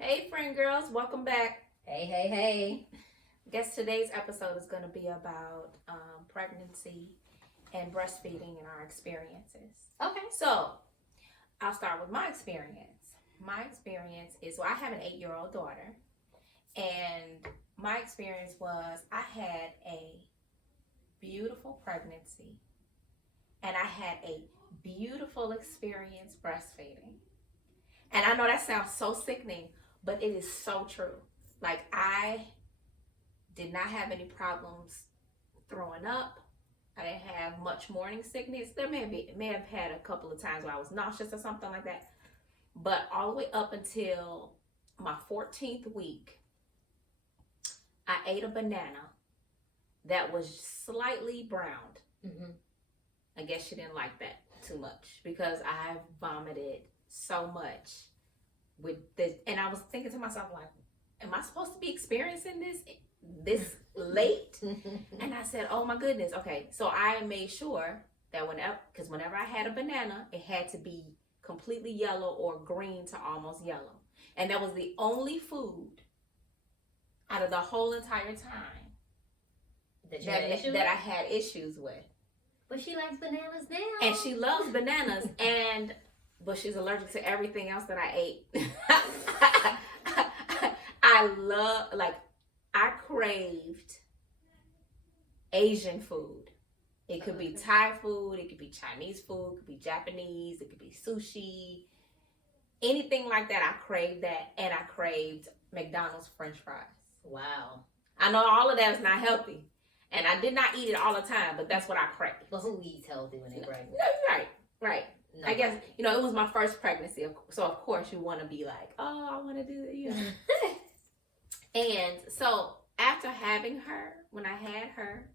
Hey, friend girls, welcome back. Hey, hey, hey. I guess today's episode is going to be about pregnancy and breastfeeding and our experiences. Okay. So, I'll start with my experience. My experience is I have an 8-year-old daughter, and my experience was I had a beautiful pregnancy and I had a beautiful experience breastfeeding. And I know that sounds so sickening, but it is so true. Like, I did not have any problems throwing up. I didn't have much morning sickness. There may have had a couple of times where I was nauseous or something like that. But all the way up until my 14th week, I ate a banana that was slightly browned. Mm-hmm. I guess she didn't like that too much because I vomited so much with this. And I was thinking to myself, like, am I supposed to be experiencing this late? And I said, oh my goodness. Okay, so I made sure that whenever I had a banana, it had to be completely yellow or green to almost yellow. And that was the only food out of the whole entire time that I had issues with. But she likes bananas now. And she loves bananas, but she's allergic to everything else that I ate. I craved Asian food. It could be Thai food, it could be Chinese food, it could be Japanese, it could be sushi. Anything like that, I craved that. And I craved McDonald's French fries. Wow. I know all of that is not healthy. And I did not eat it all the time, but that's what I craved. But who eats healthy when they're pregnant? Right. No. I guess, it was my first pregnancy. So, of course, you want to be like, oh, I want to do it. And so, after having her, when I had her,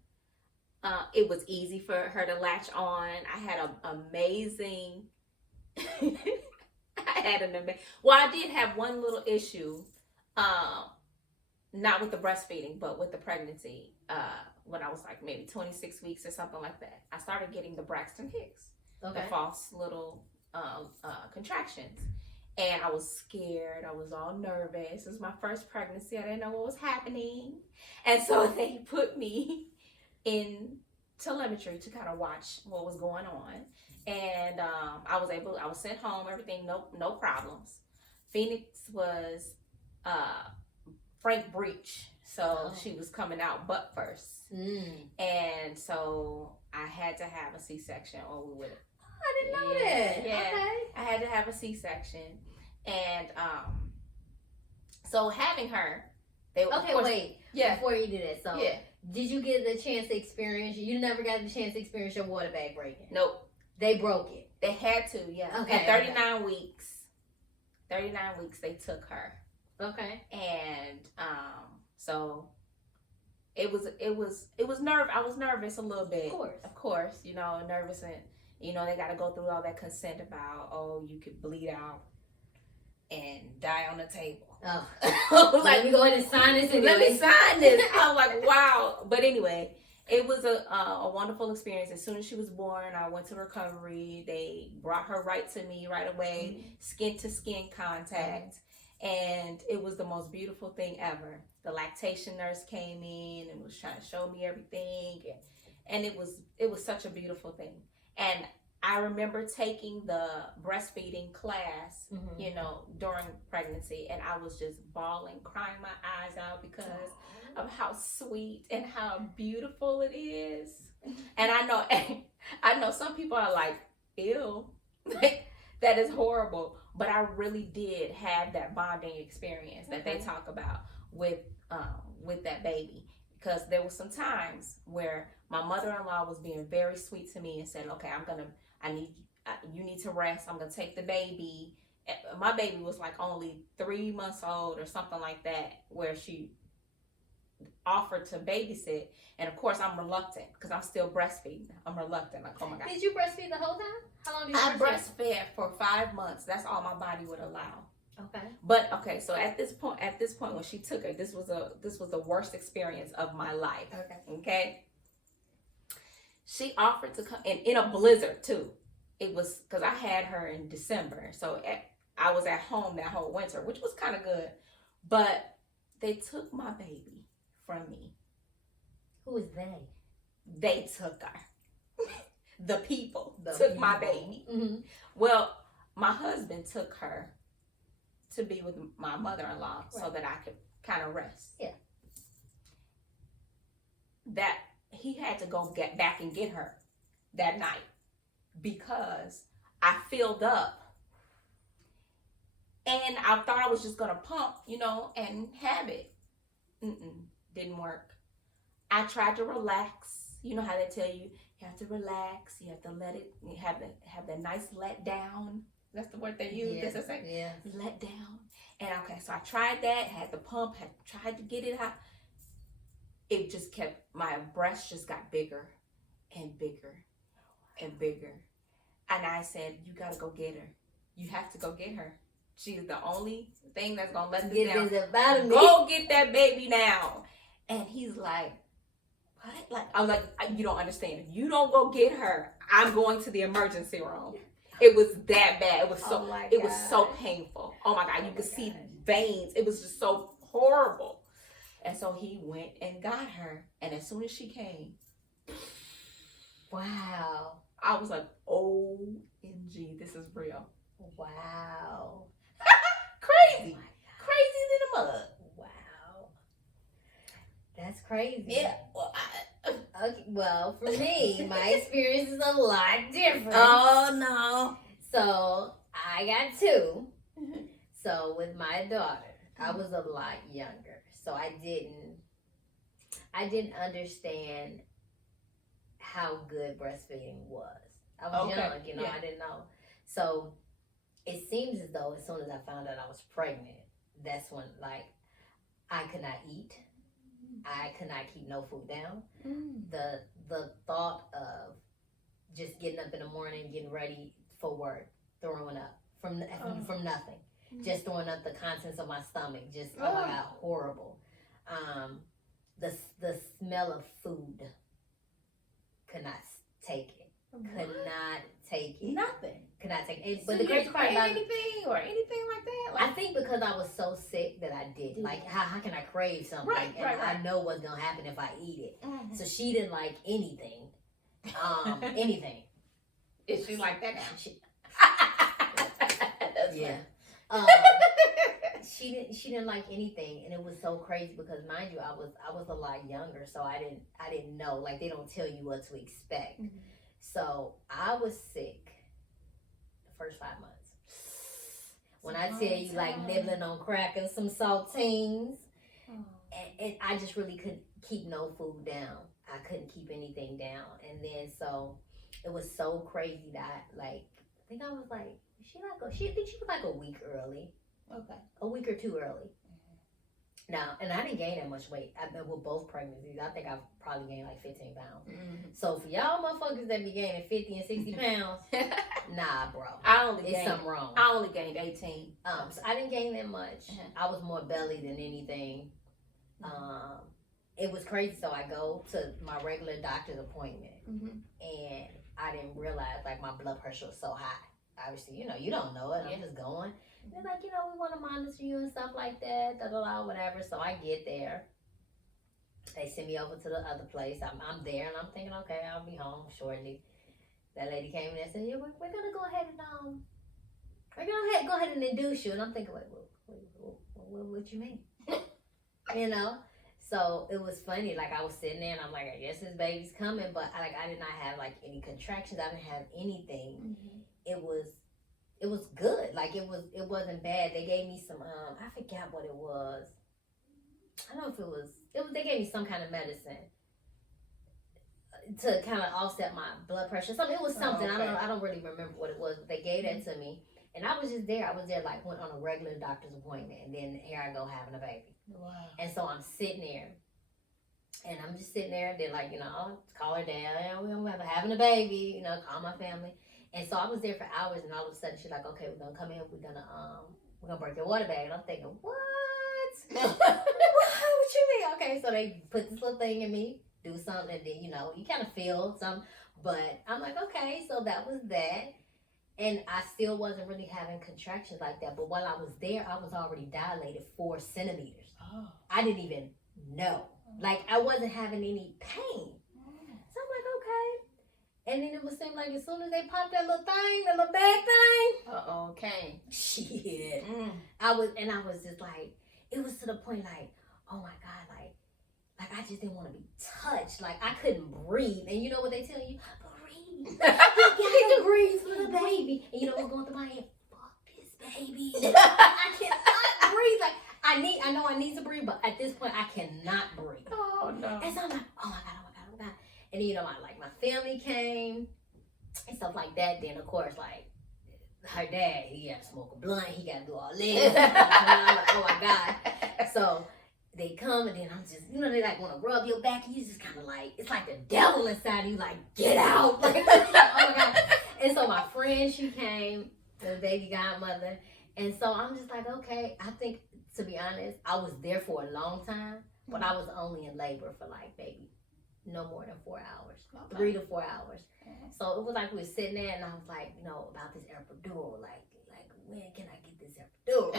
it was easy for her to latch on. I had an amazing... I did have one little issue, not with the breastfeeding, but with the pregnancy. When I was like maybe 26 weeks or something like that, I started getting the Braxton Hicks, the false little contractions. And I was scared. I was all nervous. It was my first pregnancy. I didn't know what was happening. And so they put me in telemetry to kind of watch what was going on. And I was sent home, everything, no problems. Phoenix was Frank Breach. So she was coming out butt first. And so I had to have a C-section or we would have. I didn't know that. Yeah. Okay. I had to have a C-section. And so having her, wait. Yeah. Before you do that, so did you get the chance to experience? You never got the chance to experience your water bag breaking. Nope. They broke it. They had to, yeah. Okay. At 39 weeks. 39 weeks they took her. Okay. And so it was I was nervous a little bit. Of course, nervous, and they got to go through all that consent about, oh, you could bleed out and die on the table. Oh. Let me go ahead and sign this anyway. Let me sign this. I was like, wow. But anyway, it was a wonderful experience. As soon as she was born, I went to recovery. They brought her right to me right away, skin to skin contact. And it was the most beautiful thing ever. The lactation nurse came in and was trying to show me everything. And it was such a beautiful thing. And I remember taking the breastfeeding class, during pregnancy. And I was just bawling, crying my eyes out because of how sweet and how beautiful it is. And I know some people are like, ew, that is horrible. But I really did have that bonding experience that they talk about with that baby, because there were some times where my mother-in-law was being very sweet to me and said, okay, you need to rest. I'm gonna take the baby. My baby was like only 3 months old or something like that, where she offered to babysit, and of course I'm reluctant because I'm still breastfeeding. I'm reluctant, like, oh my god. Did you breastfeed the whole time? How long did you breastfed for 5 months. That's all my body would allow. Okay. But okay, so at this point when she took her, this was the worst experience of my life. Okay. She offered to come in a blizzard too. It was because I had her in December, so I was at home that whole winter, which was kind of good. But they took my baby from me. Who is they? They took her. The people took my baby. Mm-hmm. Well, my husband took her to be with my mother-in-law so that I could kind of rest. Yeah. That he had to go get back and get her that night because I filled up. And I thought I was just going to pump, and have it. Didn't work. I tried to relax. You know how they tell you have to relax. You have to let it, you have the nice let down. That's the word they use. Yeah. That's what Yeah. let down. And okay, so I tried that, had the pump, had tried to get it out. It just kept, my breast just got bigger and bigger and bigger. And I said, you got to go get her. You have to go get her. She's the only thing that's going to let this down. Go get that baby now. And he's like, what? Like, I was like, you don't understand. If you don't go get her, I'm going to the emergency room. It was that bad. It was so, it was so painful. Oh my God. You could see veins. It was just so horrible. And so he went and got her. And as soon as she came, wow. I was like, OMG, this is real. Wow. Crazy. Crazy than a mug. Wow. That's crazy. Yeah. Okay, well, for me, my experience is a lot different. Oh, no. So, I got two. So, with my daughter, I was a lot younger. So, I didn't understand how good breastfeeding was. I was young, I didn't know. So, it seems as though as soon as I found out I was pregnant, that's when, like, I could not eat. I could not keep no food down. The thought of just getting up in the morning, getting ready for work, throwing up from nothing, just throwing up the contents of my stomach, just oh my God, horrible. The smell of food, could not take it. Could not take it. Nothing. Could not take it. So But the crazy part about anything or anything like that. I think because I was so sick that I did. Like, how can I crave something? Right. I know what's gonna happen if I eat it. Mm-hmm. So she didn't like anything. Anything. Is she like that now? Yeah. She didn't like anything, and it was so crazy because, mind you, I was a lot younger, so I didn't know. Like, they don't tell you what to expect. Mm-hmm. So I was sick the first 5 months. When I tell you, like, nibbling on crackers, some saltines, and I just really couldn't keep no food down. I couldn't keep anything down. And then, so, it was so crazy that, like, I think I was like, I think she was like a week early. Okay. A week or two early. Now, and I didn't gain that much weight. With both pregnancies, I think I probably gained like 15 pounds. Mm-hmm. So for y'all motherfuckers that be gaining 50 and 60 pounds, nah, bro. It's something wrong. I only gained 18. So I didn't gain that much. I was more belly than anything. It was crazy. So I go to my regular doctor's appointment, and I didn't realize, like, my blood pressure was so high. Obviously, you don't know it. I'm just going. They're like, we want to monitor you and stuff like that, whatever. So I get there. They send me over to the other place. I'm there, and I'm thinking, okay, I'll be home shortly. That lady came in and said, yeah, we're gonna go ahead and go ahead and induce you. And I'm thinking, wait, what you mean? So it was funny. Like, I was sitting there, and I'm like, I guess this baby's coming, but I did not have like any contractions. I didn't have anything. It was good. Like, it wasn't bad. They gave me some, I forgot what it was. I don't know if it was, they gave me some kind of medicine to kind of offset my blood pressure. It was something. Okay. I don't really remember what it was, but they gave that to me. And I was just there. I was there, like, went on a regular doctor's appointment. And then here I go having a baby. Wow. And so I'm sitting there. And I'm just sitting there. They're like, I'll call her dad. We're having a baby. Call my family. And so I was there for hours, and all of a sudden she's like, okay, we're gonna come in, we're gonna break your water bag. And I'm thinking, what? What you mean? Okay, so they put this little thing in me, do something, and then you kind of feel something. But I'm like, okay, so that was that. And I still wasn't really having contractions like that. But while I was there, I was already dilated 4 centimeters. Oh. I didn't even know. Like, I wasn't having any pain. So I'm like, okay. And then it would seem like as soon as they popped that little thing, that little bag thing. Okay. Shit. I was just like, it was to the point like, oh my God, like I just didn't want to be touched. Like, I couldn't breathe. And you know what they tell you? Breathe. You gotta breathe for the baby. And you know what's going through my head? Fuck this baby. I cannot breathe. Like, I know I need to breathe, but at this point I cannot breathe. Oh no. And so I'm like, oh my God. And you know, my family came and stuff like that. Then of course, like, her dad, he got to smoke a blunt, he got to do all this. I'm like, oh my God. So they come and then I'm just, you know, they like want to rub your back and you just kind of like, it's like the devil inside you, like, get out. Like, oh my God. And so my friend, she came, the baby godmother. And so I'm just like, okay, I think, to be honest, I was there for a long time, but I was only in labor for like maybe no more than 4 hours, 3 to 4 hours. So it was like we were sitting there and I was like, you know, about this epidural, like when can I get this epidural?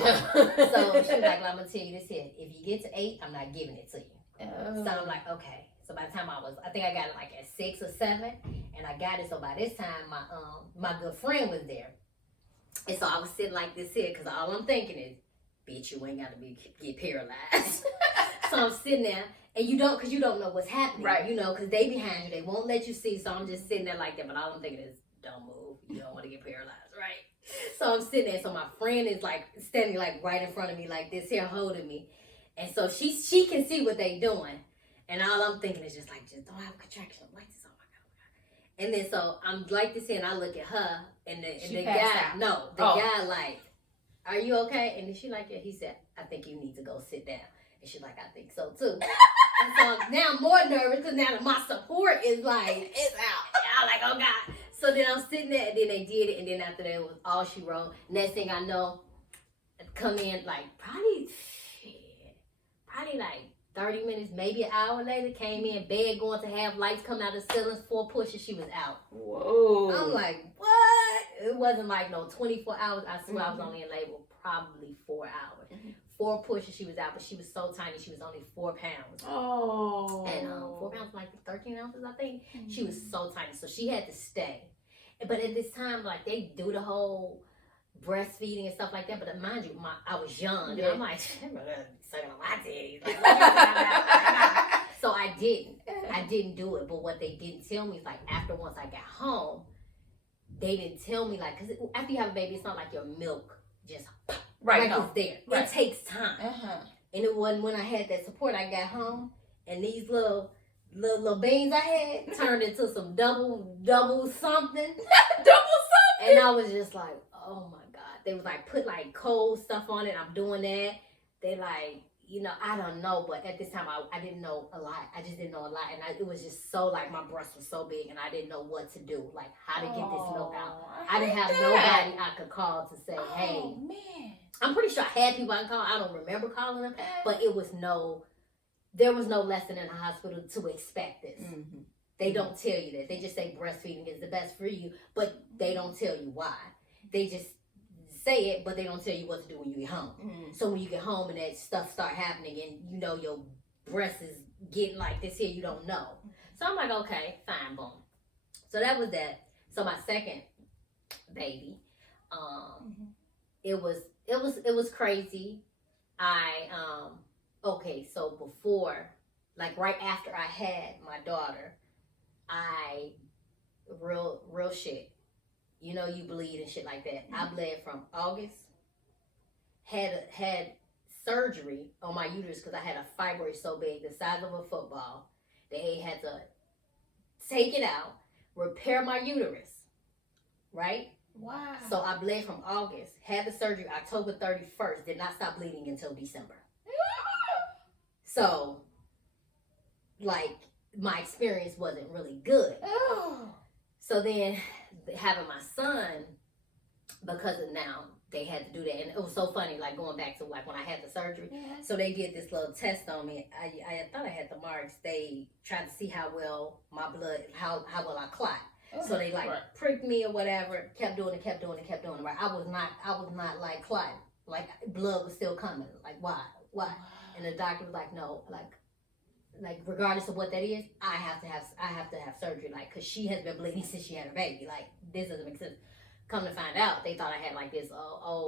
So she was like, well, I'm gonna tell you this here. If you get to 8, I'm not giving it to you. So I'm like, okay. So by the time I think I got it like at 6 or 7, and I got it. So by this time, my good friend was there, and so I was sitting like this here because all I'm thinking is, bitch, you ain't gotta get paralyzed. So I'm sitting there, and you don't know what's happening, right? You know, because they behind you, they won't let you see. So I'm just sitting there like that, but all I'm thinking is, don't move. You don't want to get paralyzed, right? So I'm sitting there. So my friend is like standing like right in front of me, like this here, holding me, and so she can see what they doing, and all I'm thinking is just don't have a contraction like this. Oh my God. And then so I'm like this here, and I look at her, and the guy, guy like, are you okay? And then she like, yeah. He said, I think you need to go sit down. And she's like, I think so too. And so now I'm more nervous because now my support is like, it's out. I'm like, oh God. So then I'm sitting there, and then they did it, and then after that it was all she wrote. Next thing I know, come in like probably like 30 minutes, maybe an hour later, came in, bed going to have lights coming out of the ceilings, 4 pushes, she was out. Whoa. I'm like, what? It wasn't like no 24 hours. I swear I was only in labor probably 4 hours. 4 pushes, she was out, but she was so tiny, she was only 4 pounds. Oh. And 4 pounds, like 13 ounces, I think. She was so tiny, so she had to stay. But at this time, like, they do the whole breastfeeding and stuff like that. But mind you, I was young, and I'm like, sucking on my titties. Like, so I didn't do it. But what they didn't tell me is like once I got home, they didn't tell me like, because after you have a baby, it's not like your milk just it's there. Right. It takes time. And it wasn't when I had that support. I got home, and these little beans I had turned into some double something. And I was just like, oh my God. They was like, put like cold stuff on it. I'm doing that. They like, you know, I don't know. But at this time, I didn't know a lot. I just didn't know a lot. And it was just so like, my breast was so big and I didn't know what to do. Like how to get this milk out. I didn't have nobody I could call to say, hey. Man. I'm pretty sure I had people I could call. I don't remember calling them. But there was no lesson in the hospital to expect this. They don't tell you that. They just say breastfeeding is the best for you, but they don't tell you why. They just say it, but they don't tell you what to do when you get home. So when you get home and that stuff start happening and you know your breast is getting like this here, you don't know. So I'm like, okay, fine, boom. So that was that. So my second baby, it was crazy. So before, like right after I had my daughter, real shit. You know, you bleed and shit like that. I bled from August. Had surgery on my uterus because I had a fibroid so big, the size of a football. They had to take it out, repair my uterus, right? Wow. So I bled from August, had the surgery October 31st, did not stop bleeding until December. So, like, my experience wasn't really good. So then, having my son, because of now, they had to do that. And it was so funny, like, going back to, like, when I had the surgery. Yeah. So they did this little test on me. I thought I had the marks. They tried to see how well my blood, how well I clot. So they like pricked me or whatever, kept doing it. Right. I was not like clotting. Like blood was still coming. Like why? And the doctor was like, no, like regardless of what that is, I have to have surgery. Like, cause she has been bleeding since she had her baby. Like this doesn't make sense. Come to find out, they thought I had like this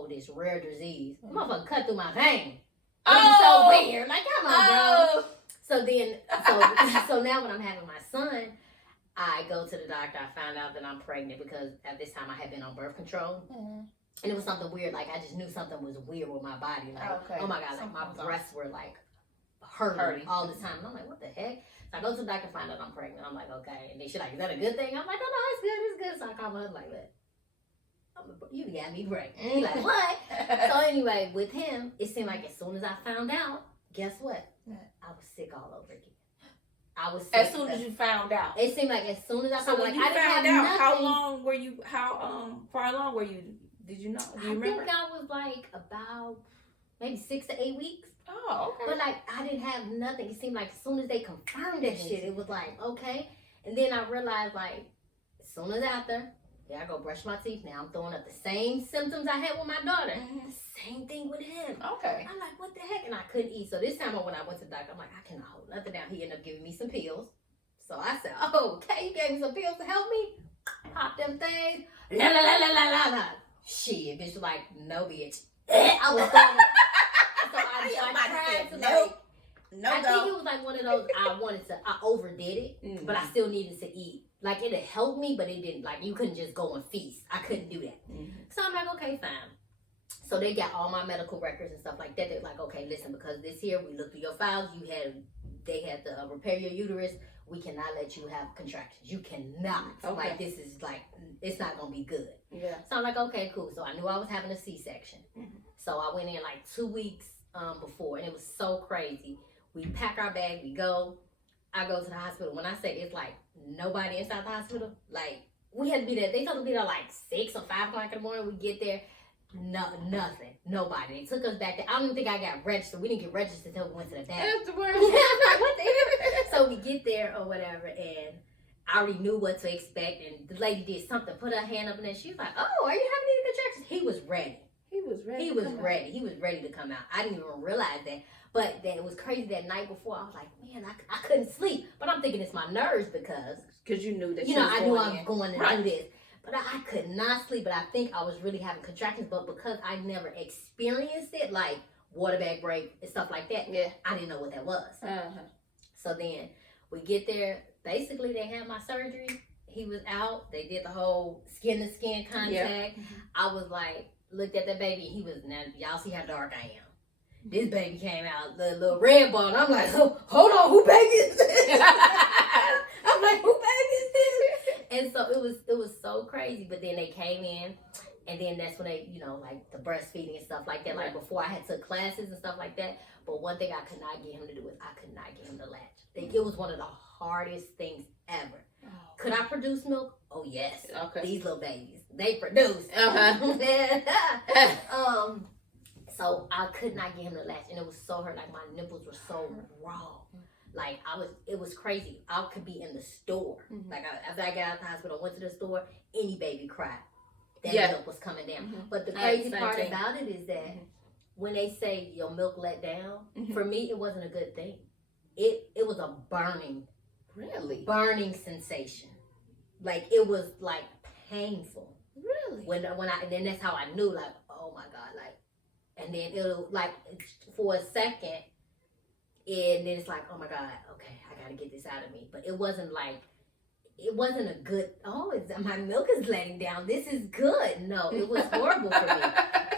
this rare disease. Motherfucker cut through my vein. It was so weird. Like, come on, bro. So now when I'm having my son, I go to the doctor. I found out that I'm pregnant because at this time I had been on birth control. And it was something weird. Like, I just knew something was weird with my body. Like, oh my God, like my breasts were like hurting all the time. And I'm like, what the heck? So I go to the doctor, find out I'm pregnant. I'm like, okay. And then she's like, is that a good thing? I'm like, oh no, it's good. So I call my husband like, look, you got me pregnant. He's like, what? So anyway, with him, it seemed like as soon as I found out, guess what? I was sick all over again. I was sick. As soon as you found out. It seemed like as soon as I found out. So when you I found out, how long were you, far along were you? Did you know? Do you remember? I think I was like about maybe 6 to 8 weeks. Oh, okay. But like, I didn't have nothing. It seemed like as soon as they confirmed that shit, it was like, okay. And then I realized like, as soon as after, I go brush my teeth. Now I'm throwing up the same symptoms I had with my daughter. The same thing with him. Okay. I'm like, what the heck? And I couldn't eat. So this time when I went to the doctor, I'm like, I cannot hold nothing down. He ended up giving me some pills. So I said, oh, okay, you gave me some pills to help me? Pop them things. La la la la la la la. Shit, bitch was like, no, bitch. I was throwing up. So I tried to like, I think it was like one of those, I overdid it, but I still needed to eat. Like, it'd help me, but it didn't. Like, you couldn't just go and feast. I couldn't do that. So I'm like, okay, fine. So they got all my medical records and stuff like that. They're like, okay, listen, because this here, we looked through your files. They had to repair your uterus. We cannot let you have contractions. You cannot. Okay. Like, this is like, it's not going to be good. Yeah. So I'm like, okay, cool. So I knew I was having a C-section. So I went in like 2 weeks before, and it was so crazy. We pack our bag, we go. I go to the hospital. When I say it's like nobody inside the hospital, like we had to be there. They told us to be there like 6 or 5 o'clock in the morning. We get there, nothing, nobody. They took us back there. I don't even think I got registered. We didn't get registered until we went to the back. Afterwards. What the hell? So we get there or whatever, and I already knew what to expect. And the lady did something, put her hand up, and then she was like, "Oh, are you having any contractions?" He was ready. He was ready to come out. I didn't even realize that. But that it was crazy that night before. I was like, man, I couldn't sleep. But I'm thinking it's my nerves because you knew that I knew I was going to do this. But I could not sleep. But I think I was really having contractions. But because I never experienced it, like water bag break and stuff like that, I didn't know what that was. So then we get there. Basically, they had my surgery. He was out. They did the whole skin to skin contact. I was like, looked at that baby. He was, now y'all see how dark I am. This baby came out, the little red ball. I'm like, oh, hold on, who baby is this? I'm like, who baby is this? And so it was so crazy. But then they came in, and then that's when they, like the breastfeeding and stuff like that. Like before I had took classes and stuff like that. But one thing I could not get him to do is I could not get him to latch. It was one of the hardest things ever. Could I produce milk? Oh yes. Okay. These little babies, they produce. So I could not get him to latch, and it was so hurt. Like my nipples were so raw. Like it was crazy. I could be in the store. Like after I got out of the hospital, I went to the store. Any baby cried. That milk was coming down. But the crazy part about it is that when they say your milk let down, for me it wasn't a good thing. It was a burning sensation. Like it was like painful. Really? When and then that's how I knew. Like, oh my God, like. And then it'll like for a second, and then it's like, oh my God, okay, I gotta get this out of me. But it wasn't a good. My milk is letting down. This is good. No, it was horrible for me.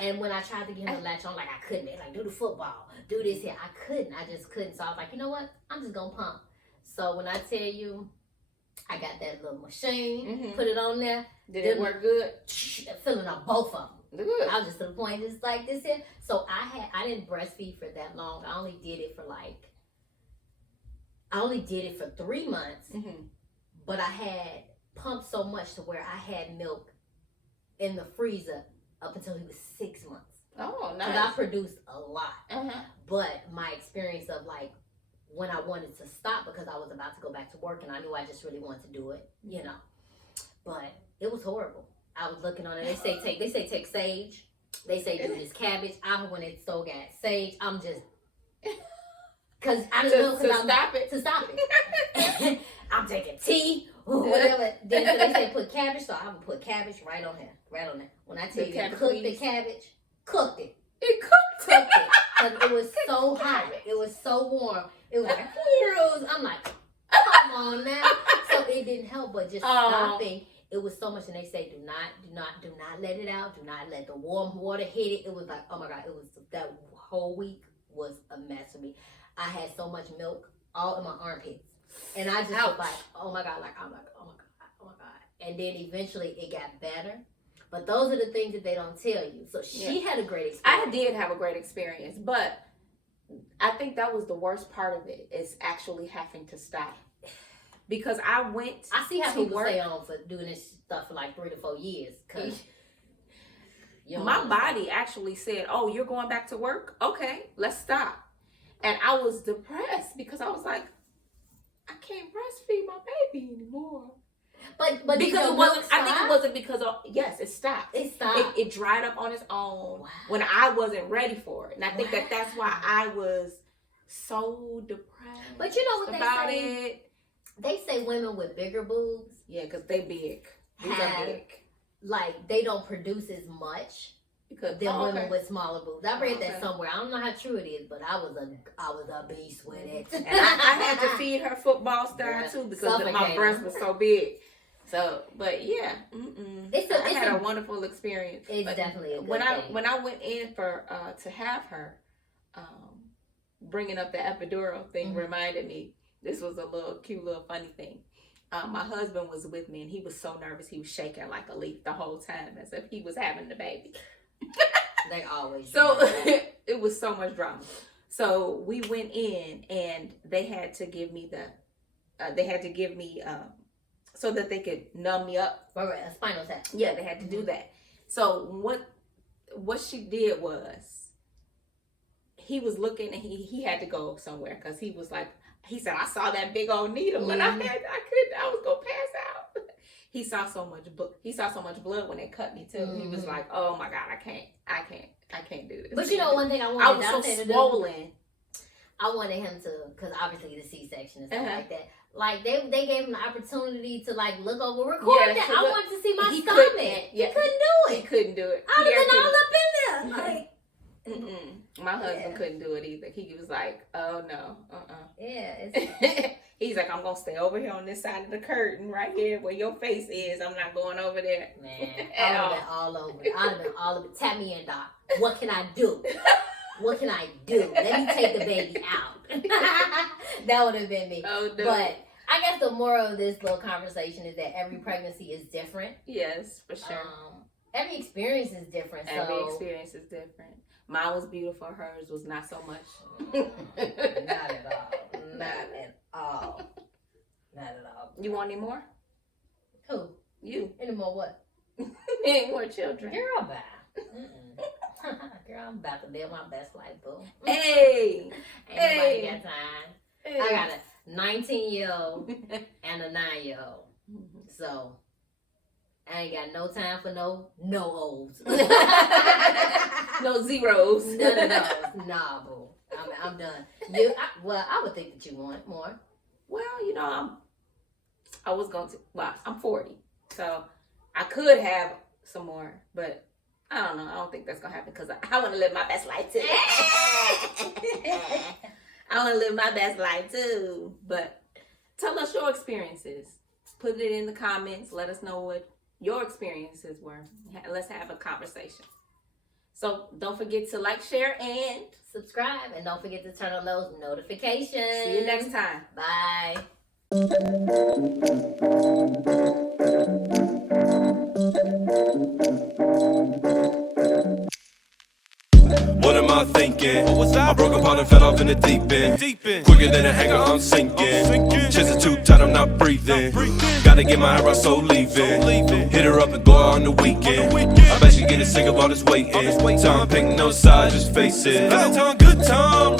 And when I tried to get him to latch on, like I couldn't. Like do the football, do this here. I couldn't. I just couldn't. So I was like, you know what? I'm just gonna pump. So when I tell you, I got that little machine, put it on there. Did it work good? Filling up both of them. Good. I was just to the point, just like this here. So I didn't breastfeed for that long. I only did it for 3 months. But I had pumped so much to where I had milk in the freezer up until he was 6 months. Oh, nice. Because I produced a lot. But my experience of like when I wanted to stop because I was about to go back to work and I knew I just really wanted to do it, but it was horrible. I was looking on it. They say take sage. They say do this cabbage. I went and so got sage. I'm just because I don't know to stop it. To stop it. I'm taking tea or whatever. Then so they say put cabbage, so I'm gonna put cabbage right on there. When I tell you to cook the cabbage, cooked it. It cooked it. Because it was so hot. It was so warm. It was like heroes. I'm like, come on now. So it didn't help, but just stopping. It was so much, and they say do not let it out. Do not let the warm water hit it. It was like, oh my God, it was that whole week was a mess for me. I had so much milk all in my armpits, and I just was like, oh my God, oh my God. And then eventually it got better. But those are the things that they don't tell you. So she had a great experience. I did have a great experience, but I think that was the worst part of it is actually having to stop. Because I see how people stay on for doing this stuff for like 3 to 4 years. Cause my body actually said, oh, you're going back to work? Okay, let's stop. And I was depressed because I was like, I can't breastfeed my baby anymore. But because it wasn't, I think it wasn't because of, yes, it stopped. It stopped. It dried up on its own when I wasn't ready for it. And I think that's why I was so depressed. But you know what about they say? it. They say women with bigger boobs. Yeah, because they big. These are big. Like, they don't produce as much than women with smaller boobs. I read that somewhere. I don't know how true it is, but I was a beast with it. And I had to feed her football style too because my breast was so big. So, but yeah, I had a wonderful experience. It's definitely a good thing. When I went in for to have her, bringing up the epidural thing reminded me. This was a cute little funny thing. My husband was with me and he was so nervous. He was shaking like a leaf the whole time as if he was having the baby. They always. So it was so much drama. So we went in and they had to give me so that they could numb me up. For a spinal tap. Yeah, they had to do that. So what she did was he was looking and he had to go somewhere because he was like, he said, I saw that big old needle and I was gonna pass out. He saw so much blood when they cut me too. He was like, oh my God, I can't do this. But you know one thing I was so swollen. I wanted him to, because obviously the C-section and stuff like that. Like they gave him the opportunity to like look over, record that. I wanted to see my stomach. He couldn't do it. He couldn't do it. I'd have been all up in there. Like, my husband couldn't do it either. He was like, oh no, Yeah. He's like, I'm gonna stay over here on this side of the curtain right here where your face is. I'm not going over there. Man, I'd have been all over. I'd have been all over. Tap me in, doc. What can I do? What can I do? Let me take the baby out. That would have been me. Oh, no. But I guess the moral of this little conversation is that every pregnancy is different. Yes, for sure. Every experience is different. Every experience is different. Mine was beautiful. Hers was not so much. Not at all. Not at all. Not at all. You want any more? Who? You. Any more what? Any more children? Girl, bye. Girl, I'm about to live my best life, boo. Hey! Ain't nobody got time. Hey. I got a 19-year-old and a 9-year-old. So, I ain't got no time for no olds. No zeros. None of those. Nah, boo. I'm done. I would think that you want more. Well, you know, I'm 40. So, I could have some more, but I don't know. I don't think that's going to happen because I want to live my best life too. I want to live my best life too. But tell us your experiences. Put it in the comments. Let us know what your experiences were. Let's have a conversation. So don't forget to like, share, and subscribe. And don't forget to turn on those notifications. See you next time. Bye. What am I thinking? I broke apart and fell off in the deep end. Quicker than a hanger, I'm sinking. Chest is too tight, I'm not breathing. Gotta get my eyebrows so leaving. Hit her up and go out on the weekend. I bet she getting sick of all this waiting. Time picking no side, just face it. Good time,